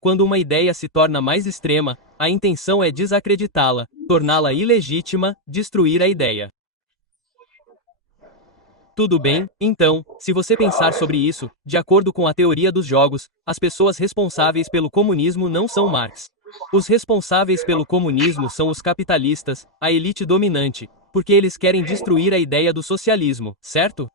quando uma ideia se torna mais extrema, a intenção é desacreditá-la, torná-la ilegítima, destruir a ideia. Tudo bem, então, se você pensar sobre isso, de acordo com a teoria dos jogos, as pessoas responsáveis pelo comunismo não são Marx. Os responsáveis pelo comunismo são os capitalistas, a elite dominante, porque eles querem destruir a ideia do socialismo, certo?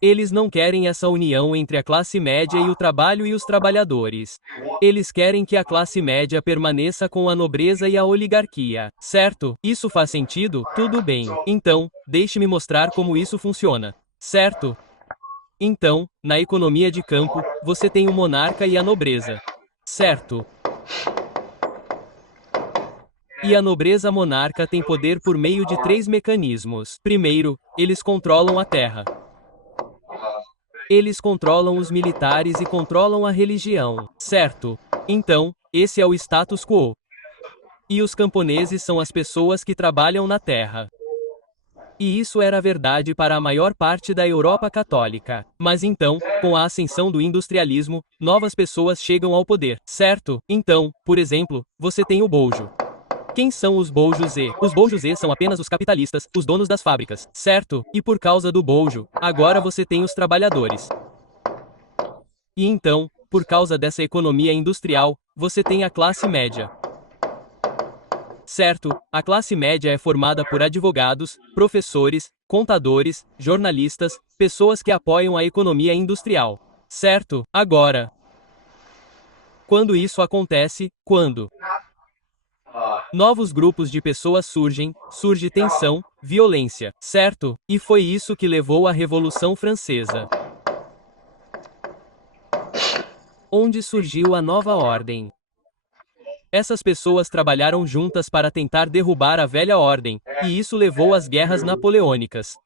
Eles não querem essa união entre a classe média e o trabalho e os trabalhadores. Eles querem que a classe média permaneça com a nobreza e a oligarquia, certo? Isso faz sentido? Tudo bem. Então, deixe-me mostrar como isso funciona. Certo? Então, na economia de campo, você tem o monarca e a nobreza. Certo? E a nobreza monarca tem poder por meio de 3 mecanismos. Primeiro, eles controlam a terra. Eles controlam os militares e controlam a religião, certo? Então, esse é o status quo. E os camponeses são as pessoas que trabalham na terra. E isso era verdade para a maior parte da Europa católica. Mas então, com a ascensão do industrialismo, novas pessoas chegam ao poder, certo? Então, por exemplo, você tem o Bojo. Quem são os bourgeois? Os bourgeois são apenas os capitalistas, os donos das fábricas, certo? E por causa do bourgeois, agora você tem os trabalhadores. E então, por causa dessa economia industrial, você tem a classe média. Certo, a classe média é formada por advogados, professores, contadores, jornalistas, pessoas que apoiam a economia industrial. Certo? Agora, quando isso acontece, quando novos grupos de pessoas surgem, surge tensão, violência, certo? E foi isso que levou à Revolução Francesa, onde surgiu a nova ordem. Essas pessoas trabalharam juntas para tentar derrubar a velha ordem, e isso levou às guerras napoleônicas.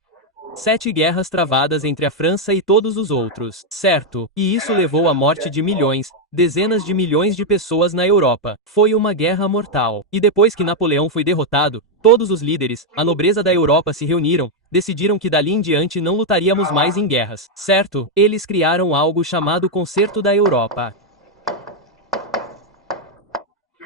7 guerras travadas entre a França e todos os outros, certo? E isso levou à morte de milhões, dezenas de milhões de pessoas na Europa. Foi uma guerra mortal. E depois que Napoleão foi derrotado, todos os líderes, a nobreza da Europa se reuniram, decidiram que dali em diante não lutaríamos mais em guerras, certo? Eles criaram algo chamado Concerto da Europa.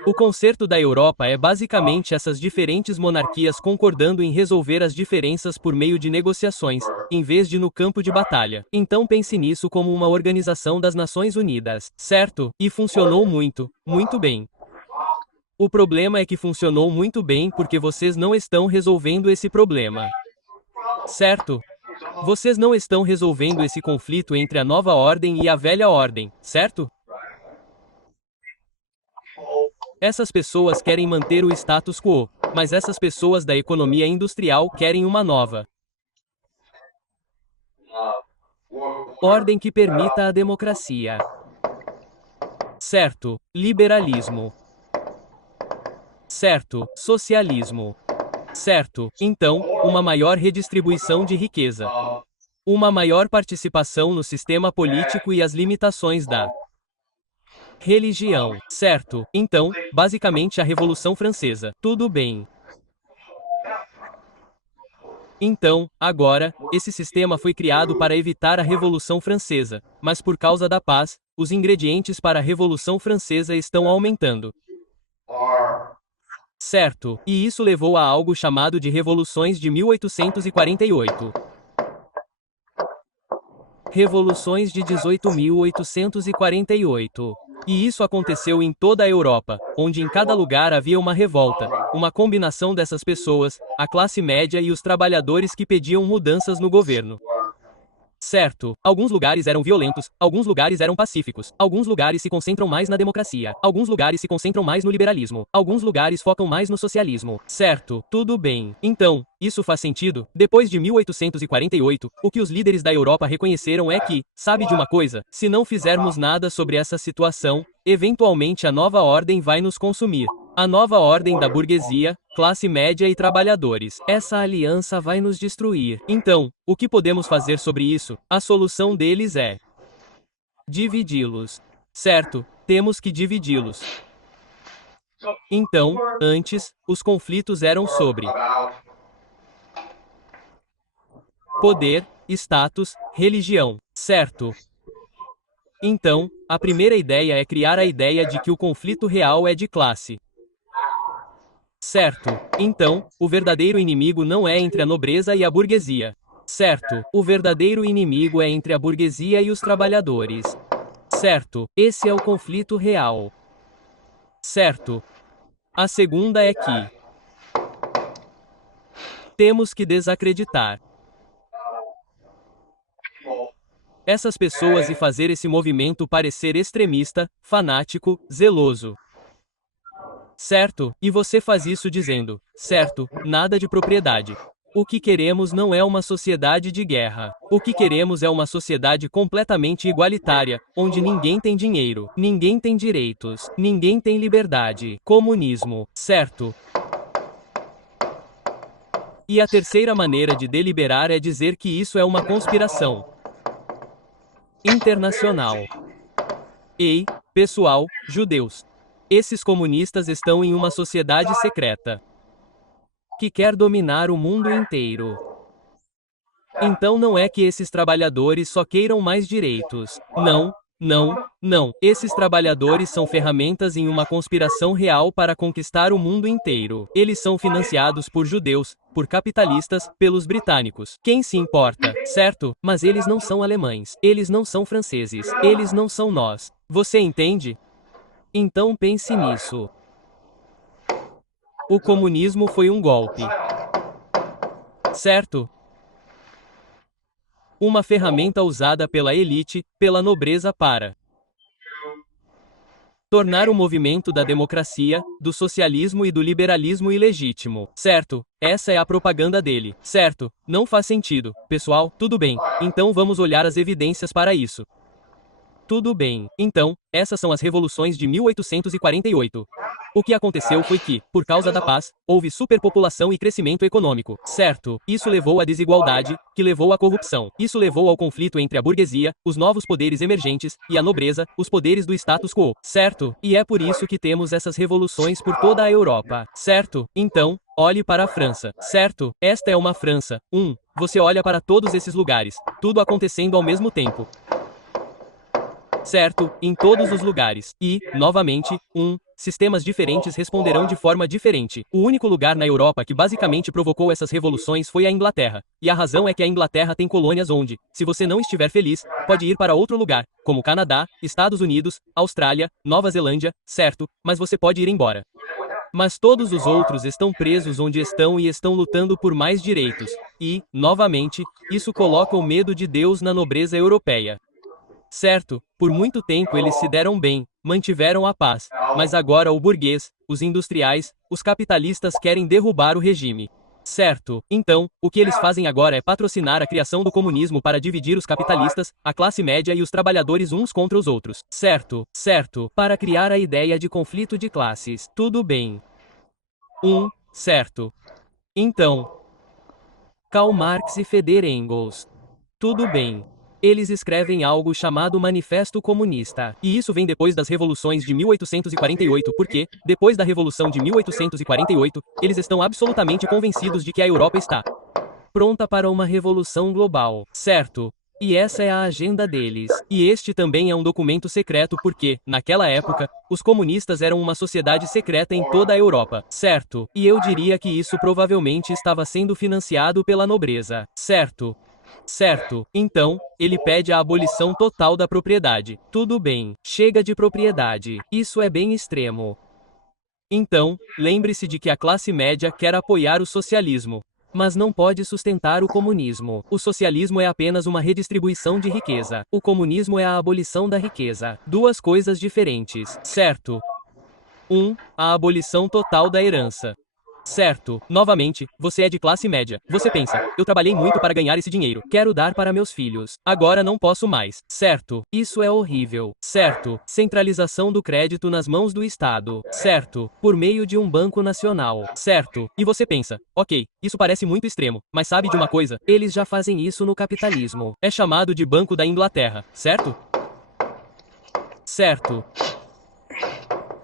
O Concerto da Europa é basicamente essas diferentes monarquias concordando em resolver as diferenças por meio de negociações, em vez de no campo de batalha. Então pense nisso como uma organização das Nações Unidas, certo? E funcionou muito, muito bem. O problema é que funcionou muito bem porque vocês não estão resolvendo esse problema. Certo? Vocês não estão resolvendo esse conflito entre a nova ordem e a velha ordem, certo? Essas pessoas querem manter o status quo, mas essas pessoas da economia industrial querem uma nova ordem que permita a democracia. Certo, liberalismo. Certo, socialismo. Certo, então, uma maior redistribuição de riqueza. Uma maior participação no sistema político e as limitações da religião, certo? Então, basicamente a Revolução Francesa. Tudo bem. Então, agora, esse sistema foi criado para evitar a Revolução Francesa, mas por causa da paz, os ingredientes para a Revolução Francesa estão aumentando. Certo, e isso levou a algo chamado de Revoluções de 1848. Revoluções de 1848. E isso aconteceu em toda a Europa, onde em cada lugar havia uma revolta, uma combinação dessas pessoas, a classe média e os trabalhadores que pediam mudanças no governo. Certo, alguns lugares eram violentos, alguns lugares eram pacíficos, alguns lugares se concentram mais na democracia, alguns lugares se concentram mais no liberalismo, alguns lugares focam mais no socialismo. Certo, tudo bem. Então, isso faz sentido? Depois de 1848, o que os líderes da Europa reconheceram é que, sabe de uma coisa? Se não fizermos nada sobre essa situação, eventualmente a nova ordem vai nos consumir. A nova ordem da burguesia, classe média e trabalhadores. Essa aliança vai nos destruir. Então, o que podemos fazer sobre isso? A solução deles é dividi-los. Certo, temos que dividi-los. Então, antes, os conflitos eram sobre poder, status, religião. Certo? Então, a primeira ideia é criar a ideia de que o conflito real é de classe. Certo. Então, o verdadeiro inimigo não é entre a nobreza e a burguesia. Certo. O verdadeiro inimigo é entre a burguesia e os trabalhadores. Certo. Esse é o conflito real. Certo. A segunda é que temos que desacreditar essas pessoas e fazer esse movimento parecer extremista, fanático, zeloso. Certo? E você faz isso dizendo, certo, nada de propriedade. O que queremos não é uma sociedade de guerra. O que queremos é uma sociedade completamente igualitária, onde ninguém tem dinheiro, ninguém tem direitos, ninguém tem liberdade. Comunismo. Certo? E a terceira maneira de deliberar é dizer que isso é uma conspiração internacional. Ei, pessoal, judeus. Esses comunistas estão em uma sociedade secreta que quer dominar o mundo inteiro. Então não é que esses trabalhadores só queiram mais direitos. Não, não, não. Esses trabalhadores são ferramentas em uma conspiração real para conquistar o mundo inteiro. Eles são financiados por judeus, por capitalistas, pelos britânicos. Quem se importa, certo? Mas eles não são alemães. Eles não são franceses. Eles não são nós. Você entende? Então pense nisso. O comunismo foi um golpe. Certo? Uma ferramenta usada pela elite, pela nobreza para tornar o movimento da democracia, do socialismo e do liberalismo ilegítimo. Certo? Essa é a propaganda dele. Certo? Não faz sentido. Pessoal, tudo bem. Então vamos olhar as evidências para isso. Tudo bem. Então, essas são as revoluções de 1848. O que aconteceu foi que, por causa da paz, houve superpopulação e crescimento econômico. Certo? Isso levou à desigualdade, que levou à corrupção. Isso levou ao conflito entre a burguesia, os novos poderes emergentes, e a nobreza, os poderes do status quo. Certo? E é por isso que temos essas revoluções por toda a Europa. Certo? Então, olhe para a França. Certo? Esta é uma França. Você olha para todos esses lugares, tudo acontecendo ao mesmo tempo. Certo? Em todos os lugares. E, novamente, sistemas diferentes responderão de forma diferente. O único lugar na Europa que basicamente provocou essas revoluções foi a Inglaterra. E a razão é que a Inglaterra tem colônias onde, se você não estiver feliz, pode ir para outro lugar, como Canadá, Estados Unidos, Austrália, Nova Zelândia, certo? Mas você pode ir embora. Mas todos os outros estão presos onde estão e estão lutando por mais direitos. E, novamente, isso coloca o medo de Deus na nobreza europeia. Certo, por muito tempo eles se deram bem, mantiveram a paz, mas agora o burguês, os industriais, os capitalistas querem derrubar o regime. Certo, então, o que eles fazem agora é patrocinar a criação do comunismo para dividir os capitalistas, a classe média e os trabalhadores uns contra os outros. Certo, certo, para criar a ideia de conflito de classes. Tudo bem. Certo. Então, Karl Marx e Friedrich Engels. Tudo bem. Eles escrevem algo chamado Manifesto Comunista. E isso vem depois das revoluções de 1848 porque, depois da Revolução de 1848, eles estão absolutamente convencidos de que a Europa está pronta para uma revolução global. Certo? E essa é a agenda deles. E este também é um documento secreto porque, naquela época, os comunistas eram uma sociedade secreta em toda a Europa. Certo? E eu diria que isso provavelmente estava sendo financiado pela nobreza. Certo? Certo. Então, ele pede a abolição total da propriedade. Tudo bem. Chega de propriedade. Isso é bem extremo. Então, lembre-se de que a classe média quer apoiar o socialismo, mas não pode sustentar o comunismo. O socialismo é apenas uma redistribuição de riqueza. O comunismo é a abolição da riqueza. Duas coisas diferentes. Certo? A abolição total da herança. Certo. Novamente, você é de classe média. Você pensa, eu trabalhei muito para ganhar esse dinheiro. Quero dar para meus filhos. Agora não posso mais. Certo. Isso é horrível. Certo. Centralização do crédito nas mãos do Estado. Certo. Por meio de um banco nacional. Certo. E você pensa, ok, isso parece muito extremo, mas sabe de uma coisa? Eles já fazem isso no capitalismo. É chamado de Banco da Inglaterra, certo? Certo.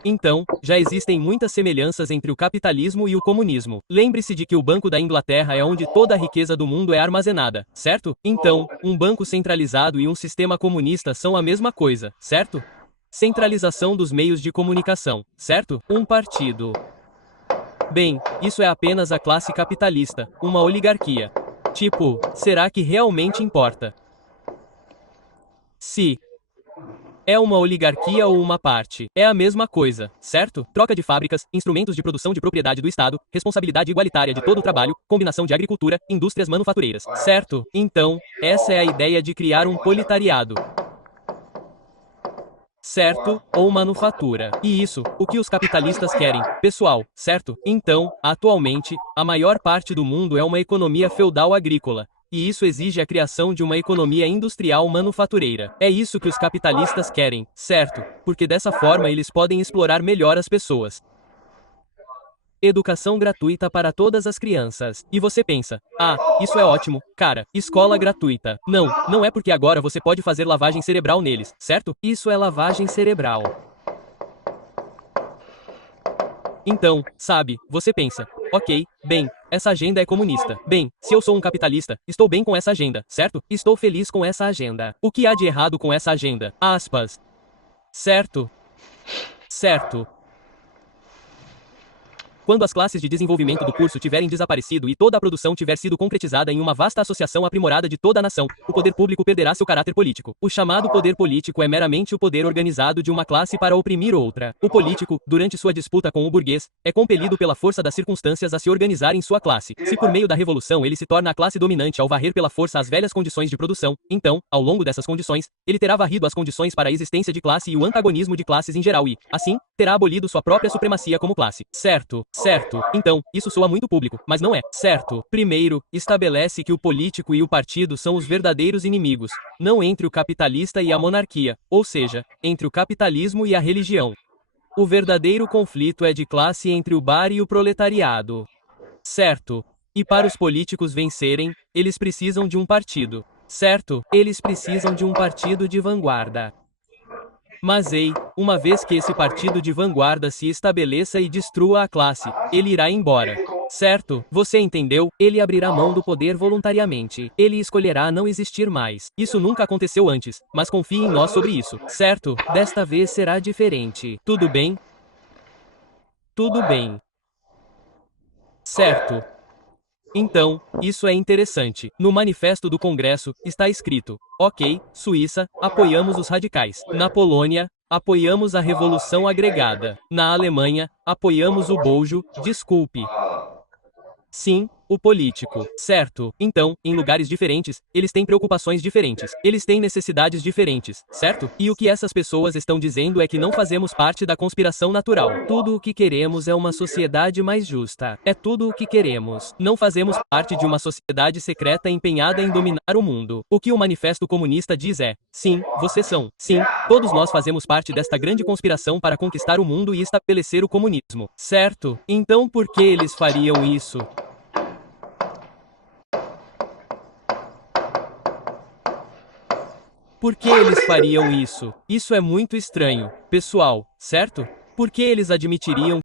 Então, já existem muitas semelhanças entre o capitalismo e o comunismo. Lembre-se de que o Banco da Inglaterra é onde toda a riqueza do mundo é armazenada, certo? Então, um banco centralizado e um sistema comunista são a mesma coisa, certo? Centralização dos meios de comunicação, certo? Um partido. Bem, isso é apenas a classe capitalista, uma oligarquia. Tipo, será que realmente importa? Se é uma oligarquia ou uma parte, é a mesma coisa, certo? Troca de fábricas, instrumentos de produção de propriedade do Estado, responsabilidade igualitária de todo o trabalho, combinação de agricultura, indústrias manufatureiras, certo? Então, essa é a ideia de criar um proletariado. Certo, ou manufatura. E isso, o que os capitalistas querem, pessoal, certo? Então, atualmente, a maior parte do mundo é uma economia feudal agrícola. E isso exige a criação de uma economia industrial manufatureira. É isso que os capitalistas querem, certo? Porque dessa forma eles podem explorar melhor as pessoas. Educação gratuita para todas as crianças. E você pensa, ah, isso é ótimo, cara, escola gratuita. Não, não é porque agora você pode fazer lavagem cerebral neles, certo? Isso é lavagem cerebral. Então, sabe, você pensa, ok, bem, essa agenda é comunista. Bem, se eu sou um capitalista, estou bem com essa agenda, certo? Estou feliz com essa agenda. O que há de errado com essa agenda? Aspas. Certo. Certo. Quando as classes de desenvolvimento do curso tiverem desaparecido e toda a produção tiver sido concretizada em uma vasta associação aprimorada de toda a nação, o poder público perderá seu caráter político. O chamado poder político é meramente o poder organizado de uma classe para oprimir outra. O político, durante sua disputa com o burguês, é compelido pela força das circunstâncias a se organizar em sua classe. Se por meio da revolução ele se torna a classe dominante ao varrer pela força as velhas condições de produção, então, ao longo dessas condições, ele terá varrido as condições para a existência de classe e o antagonismo de classes em geral e, assim, terá abolido sua própria supremacia como classe. Certo. Certo. Então, isso soa muito público, mas não é. Certo. Primeiro, estabelece que o político e o partido são os verdadeiros inimigos, não entre o capitalista e a monarquia, ou seja, entre o capitalismo e a religião. O verdadeiro conflito é de classe entre o bar e o proletariado. Certo. E para os políticos vencerem, eles precisam de um partido. Certo? Eles precisam de um partido de vanguarda. Mas ei, uma vez que esse partido de vanguarda se estabeleça e destrua a classe, ele irá embora. Certo? Você entendeu? Ele abrirá mão do poder voluntariamente. Ele escolherá não existir mais. Isso nunca aconteceu antes, mas confie em nós sobre isso. Certo? Desta vez será diferente. Tudo bem? Tudo bem. Certo. Então, isso é interessante. No manifesto do Congresso, está escrito: ok, Suíça, apoiamos os radicais. Na Polônia, apoiamos a Revolução Agregada. Na Alemanha, apoiamos o bojo, desculpe. Sim, o político. Certo. Então, em lugares diferentes, eles têm preocupações diferentes. Eles têm necessidades diferentes, certo? E o que essas pessoas estão dizendo é que não fazemos parte da conspiração natural. Tudo o que queremos é uma sociedade mais justa. É tudo o que queremos. Não fazemos parte de uma sociedade secreta empenhada em dominar o mundo. O que o Manifesto Comunista diz é: sim, vocês são. Sim, todos nós fazemos parte desta grande conspiração para conquistar o mundo e estabelecer o comunismo. Certo? Então por que eles fariam isso? Por que eles fariam isso? Isso é muito estranho, pessoal, certo? Por que eles admitiriam